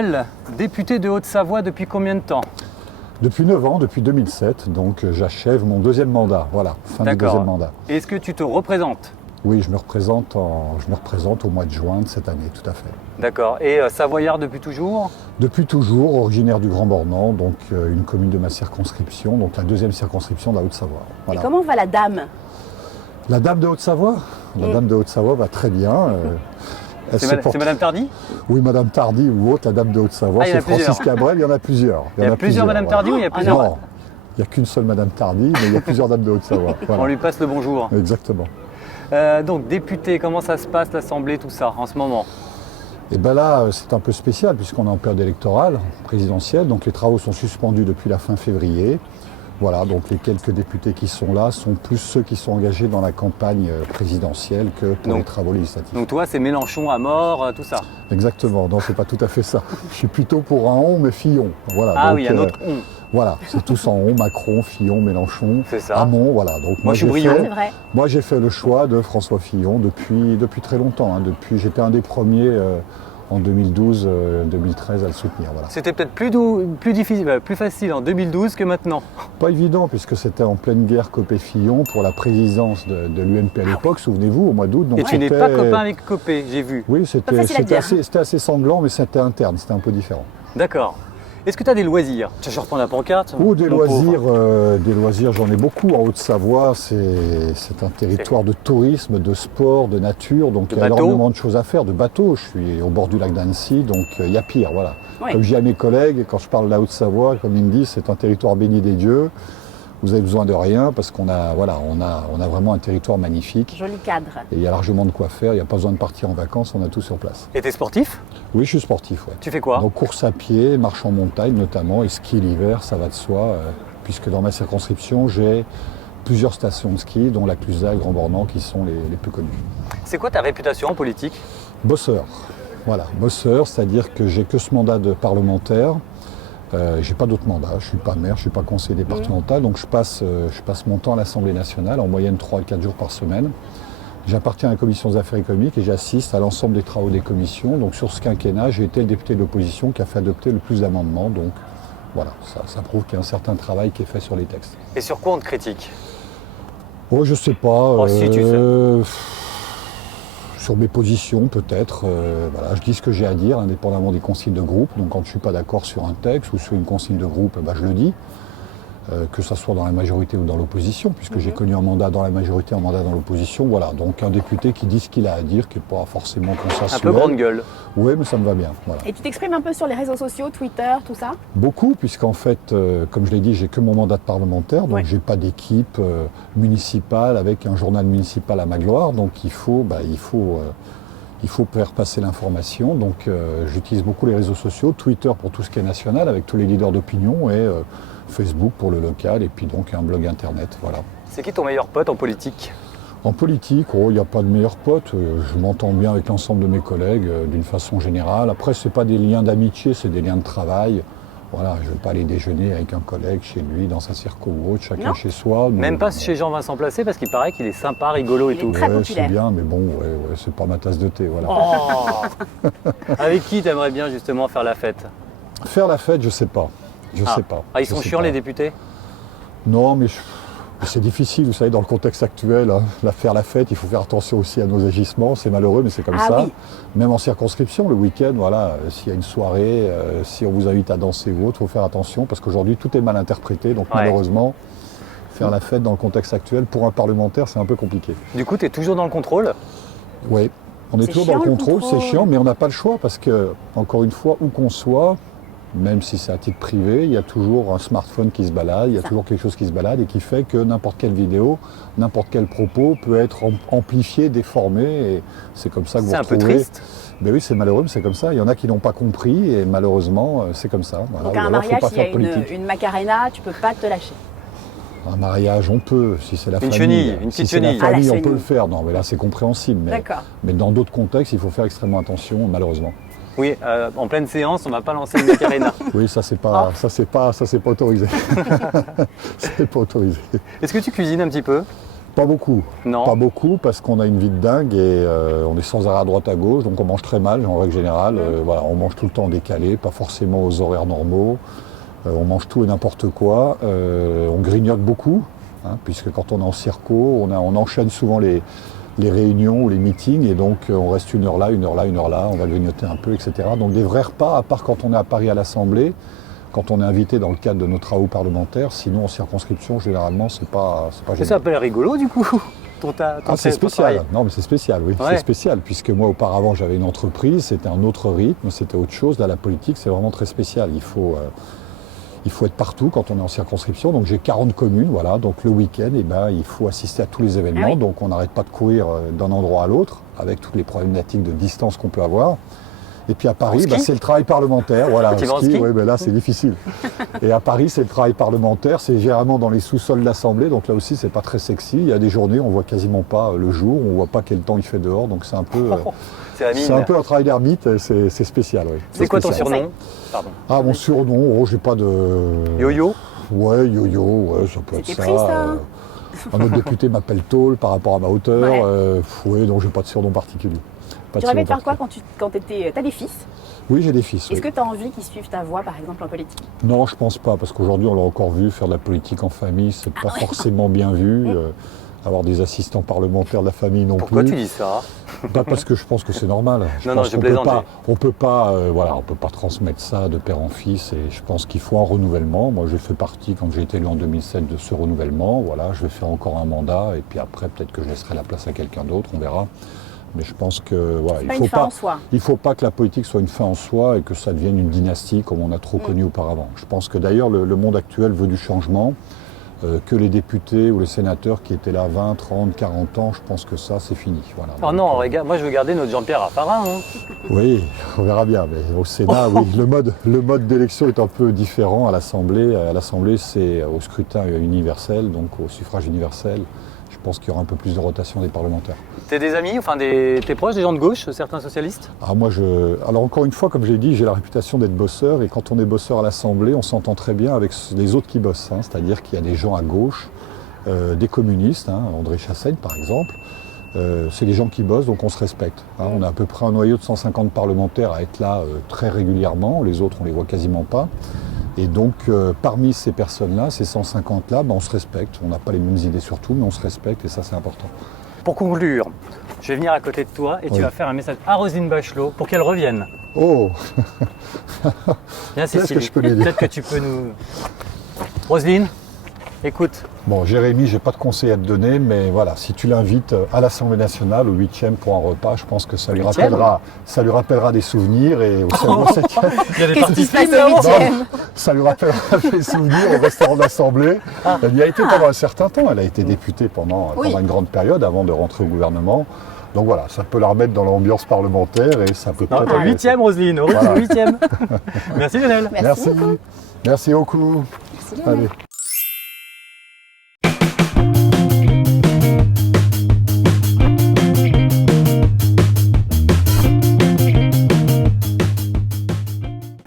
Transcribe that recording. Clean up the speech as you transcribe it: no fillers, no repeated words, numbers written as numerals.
Emmanuel, député de Haute-Savoie depuis combien de temps? Depuis 9 ans, depuis 2007, donc j'achève mon deuxième mandat, voilà, fin du deuxième mandat. Est-ce que tu te représentes? Oui, je me représente au mois de juin de cette année, tout à fait. D'accord, et savoyard depuis toujours? Depuis toujours, originaire du Grand Bornand, donc une commune de ma circonscription, donc la deuxième circonscription de la Haute-Savoie. Voilà. Et comment va la dame? La dame de Haute-Savoie? La dame de Haute-Savoie va très bien. C'est Madame Tardy? Oui, Madame Tardy ou autre, la dame de Haute-Savoie, c'est Francis Cabrel, il y en a plusieurs. Il y a plusieurs Madame Tardy ou il y a plusieurs? Non, il n'y a qu'une seule Madame Tardy, mais il y a plusieurs dames de Haute-Savoie. Voilà. On lui passe le bonjour. Exactement. Donc, député, comment ça se passe, l'Assemblée, tout ça, en ce moment? Et bien là, c'est un peu spécial puisqu'on est en période électorale, présidentielle, donc les travaux sont suspendus depuis la fin février. Voilà, donc les quelques députés qui sont là sont plus ceux qui sont engagés dans la campagne présidentielle que pour les travaux législatifs. Donc toi, c'est Mélenchon à mort, tout ça? Exactement, non, c'est pas tout à fait ça. Je suis plutôt pour un on, mais Fillon. Voilà, ah donc, oui, un autre on. Voilà, c'est tous en on, Macron, Fillon, Mélenchon, c'est ça. Hamon, voilà. Donc moi je suis brillant. Moi j'ai fait le choix de François Fillon depuis très longtemps. Hein, j'étais un des premiers en 2012, 2013 à le soutenir. Voilà. C'était peut-être plus facile en 2012 que maintenant. Pas évident puisque c'était en pleine guerre Copé-Fillon pour la présidence de l'UMP à l'époque, souvenez-vous, au mois d'août. Et tu n'es pas copain avec Copé, j'ai vu. Oui, c'était assez sanglant, mais c'était interne, c'était un peu différent. D'accord. Est-ce que tu as des loisirs? Je reprends la pancarte. Des loisirs, j'en ai beaucoup. En Haute-Savoie, c'est un territoire de tourisme, de sport, de nature. Donc il y a énormément de choses à faire, de bateaux. Je suis au bord du lac d'Annecy, donc il y a pire. Voilà. Oui. Comme je dis à mes collègues, quand je parle de la Haute-Savoie, comme ils me disent, c'est un territoire béni des dieux. Vous avez besoin de rien parce qu'on a, on a vraiment un territoire magnifique. Joli cadre. Et il y a largement de quoi faire, il n'y a pas besoin de partir en vacances, on a tout sur place. Et tu es sportif? Oui, je suis sportif. Ouais. Tu fais quoi? Donc course à pied, marche en montagne notamment, et ski l'hiver, ça va de soi, puisque dans ma circonscription, j'ai plusieurs stations de ski, dont la Clusaz et Grand Bornand, qui sont les plus connues. C'est quoi ta réputation en politique? Bosseur. Voilà, bosseur, c'est-à-dire que j'ai que ce mandat de parlementaire. J'ai pas d'autres mandats, je suis pas maire, je suis pas conseiller départemental, donc je passe mon temps à l'Assemblée nationale, en moyenne 3 à 4 jours par semaine. J'appartiens à la commission des affaires économiques et j'assiste à l'ensemble des travaux des commissions. Donc sur ce quinquennat, j'ai été le député de l'opposition qui a fait adopter le plus d'amendements. Donc voilà, ça prouve qu'il y a un certain travail qui est fait sur les textes. Et sur quoi on te critique? Oh, je sais pas. Si tu sais. Sur mes positions peut-être, voilà, je dis ce que j'ai à dire indépendamment des consignes de groupe, donc quand je ne suis pas d'accord sur un texte ou sur une consigne de groupe, je le dis, que ce soit dans la majorité ou dans l'opposition, puisque j'ai connu un mandat dans la majorité, un mandat dans l'opposition, voilà, donc un député qui dit ce qu'il a à dire, qui n'est pas forcément consensuel. Un peu grande gueule. Oui, mais ça me va bien. Voilà. Et tu t'exprimes un peu sur les réseaux sociaux, Twitter, tout ça? Beaucoup, puisqu'en fait, comme je l'ai dit, j'ai que mon mandat de parlementaire, donc j'ai pas d'équipe municipale avec un journal municipal à ma gloire, donc il faut faire passer l'information. Donc j'utilise beaucoup les réseaux sociaux, Twitter pour tout ce qui est national, avec tous les leaders d'opinion, et Facebook pour le local, et puis donc un blog internet. Voilà. C'est qui ton meilleur pote en politique? En politique, il n'y a pas de meilleur pote. Je m'entends bien avec l'ensemble de mes collègues d'une façon générale. Après, ce n'est pas des liens d'amitié, c'est des liens de travail. Voilà, je ne vais pas aller déjeuner avec un collègue chez lui, dans sa circo ou autre, chacun chez soi. Même pas chez Jean-Vincent Placé, parce qu'il paraît qu'il est sympa, rigolo et tout. Très populaire. C'est bien, mais bon, c'est pas ma tasse de thé. Voilà. Oh avec qui t'aimerais bien justement faire la fête? Faire la fête, je sais pas. Je sais pas. Ah, ils sont chiants les députés? Non, mais c'est difficile, vous savez, dans le contexte actuel, hein, faire la fête, il faut faire attention aussi à nos agissements, c'est malheureux, mais c'est comme ça. Oui. Même en circonscription, le week-end, voilà, s'il y a une soirée, si on vous invite à danser ou autre, il faut faire attention, parce qu'aujourd'hui, tout est mal interprété, donc malheureusement, faire la fête dans le contexte actuel, pour un parlementaire, c'est un peu compliqué. Du coup, tu es toujours dans le contrôle? Oui, on est toujours dans le contrôle, c'est chiant, mais on n'a pas le choix, parce que, encore une fois, où qu'on soit, même si c'est à titre privé, il y a toujours un smartphone qui se balade, il y a toujours quelque chose qui se balade et qui fait que n'importe quelle vidéo, n'importe quel propos peut être amplifié, déformé, et c'est comme ça que vous retrouvez... C'est un peu triste. Ben oui, c'est malheureux, mais c'est comme ça. Il y en a qui n'ont pas compris et malheureusement, c'est comme ça. Voilà. Donc à un mariage, s'il y a une macarena, tu ne peux pas te lâcher. Un mariage, on peut, si c'est la famille. Une petite chenille. La famille, on peut le faire. Non, mais là, c'est compréhensible. Mais dans d'autres contextes, il faut faire extrêmement attention, malheureusement. Oui, en pleine séance, on ne va pas lancer une macarena. Oui, ça c'est pas autorisé. C'est pas autorisé. Est-ce que tu cuisines un petit peu? Pas beaucoup. Non. Pas beaucoup parce qu'on a une vie de dingue et on est sans arrêt à droite à gauche, donc on mange très mal en règle générale. Voilà, on mange tout le temps décalé, pas forcément aux horaires normaux. On mange tout et n'importe quoi. On grignote beaucoup, hein, puisque quand on est en circo, on enchaîne souvent les réunions ou les meetings et donc on reste une heure là, une heure là, une heure là, on va grignoter un peu, etc. Donc des vrais repas, à part quand on est à Paris à l'Assemblée, quand on est invité dans le cadre de nos travaux parlementaires, sinon en circonscription, généralement, c'est pas Mais génial. ça a pas l'air rigolo du coup. C'est spécial. Non, mais c'est spécial, oui. Ouais. C'est spécial, puisque moi, auparavant, j'avais une entreprise, c'était un autre rythme, c'était autre chose. Là, la politique, c'est vraiment très spécial. Il faut être partout quand on est en circonscription. Donc, j'ai 40 communes, voilà. Donc, le week-end, il faut assister à tous les événements. Ah oui. Donc, on n'arrête pas de courir d'un endroit à l'autre, avec toutes les problématiques de distance qu'on peut avoir. Et puis à Paris, c'est le travail parlementaire. Voilà, Tu vas en ski ouais, là c'est difficile. Et à Paris, c'est le travail parlementaire. C'est généralement dans les sous-sols de l'Assemblée. Donc là aussi, c'est pas très sexy. Il y a des journées, on voit quasiment pas le jour, on voit pas quel temps il fait dehors. Donc c'est un peu, c'est un peu un travail d'ermite. C'est spécial, oui. C'est quoi ton spécial. surnom? Pardon. Ah, mon surnom, j'ai pas de. Yo-yo? Ouais, yo-yo, ouais, ça peut être ça. C'était pris, ça. Un autre député m'appelle Tôle par rapport à ma hauteur. Ouais. Donc j'ai pas de surnom particulier. Tu rêvais de faire quoi quand tu étais. T'as des fils? Oui, j'ai des fils. Est-ce que tu as envie qu'ils suivent ta voie, par exemple, en politique? Non, je pense pas, parce qu'aujourd'hui, on l'a encore vu, faire de la politique en famille, c'est pas forcément bien vu. Avoir des assistants parlementaires de la famille non Pourquoi plus. tu dis ça? Parce que je pense que c'est normal. Je plaisante. On peut pas transmettre ça de père en fils, et je pense qu'il faut un renouvellement. Moi, j'ai fait partie, quand j'ai été élu en 2007, de ce renouvellement. Voilà, je vais faire encore un mandat, et puis après, peut-être que je laisserai la place à quelqu'un d'autre, on verra. Mais je pense que voilà, il faut pas que la politique soit une fin en soi et que ça devienne une dynastie comme on a trop connu auparavant. Je pense que d'ailleurs le monde actuel veut du changement, que les députés ou les sénateurs qui étaient là 20, 30, 40 ans, je pense que ça c'est fini. Voilà. Oh non, regarde, moi je veux garder notre Jean-Pierre Raffarin. Hein. Oui, on verra bien. Mais au Sénat, oui, le mode d'élection est un peu différent à l'Assemblée. À l'Assemblée, c'est au scrutin universel, donc au suffrage universel. Je pense qu'il y aura un peu plus de rotation des parlementaires. T'es des amis, t'es proche des gens de gauche, certains socialistes? Alors encore une fois, comme je l'ai dit, j'ai la réputation d'être bosseur, et quand on est bosseur à l'Assemblée, on s'entend très bien avec les autres qui bossent. C'est-à-dire qu'il y a des gens à gauche, des communistes, André Chassaigne par exemple. C'est des gens qui bossent, donc on se respecte. On a à peu près un noyau de 150 parlementaires à être là très régulièrement. Les autres, on les voit quasiment pas. Et donc, parmi ces personnes-là, ces 150-là, on se respecte. On n'a pas les mêmes idées sur tout, mais on se respecte, et ça, c'est important. Pour conclure, je vais venir à côté de toi et tu vas faire un message à Roselyne Bachelot pour qu'elle revienne. Oh. Viens, Cécile, peut-être que tu peux nous... Roselyne, écoute. Bon, Jérémy, j'ai pas de conseil à te donner, mais voilà, si tu l'invites à l'Assemblée nationale au 8e pour un repas, je pense que ça lui rappellera des souvenirs, et au 7e. Il y a des Qu'est-ce qui se passe participants, au non 8e? Ça lui rappellera des souvenirs au restaurant de l'Assemblée. Elle y a été pendant un certain temps, elle a été députée pendant une grande période avant de rentrer au gouvernement. Donc voilà, ça peut la remettre dans l'ambiance parlementaire, et ça peut peut-être... Au 8e, Roselyne, au 8e. Merci Lionel. Merci beaucoup. Merci Lionel. Allez.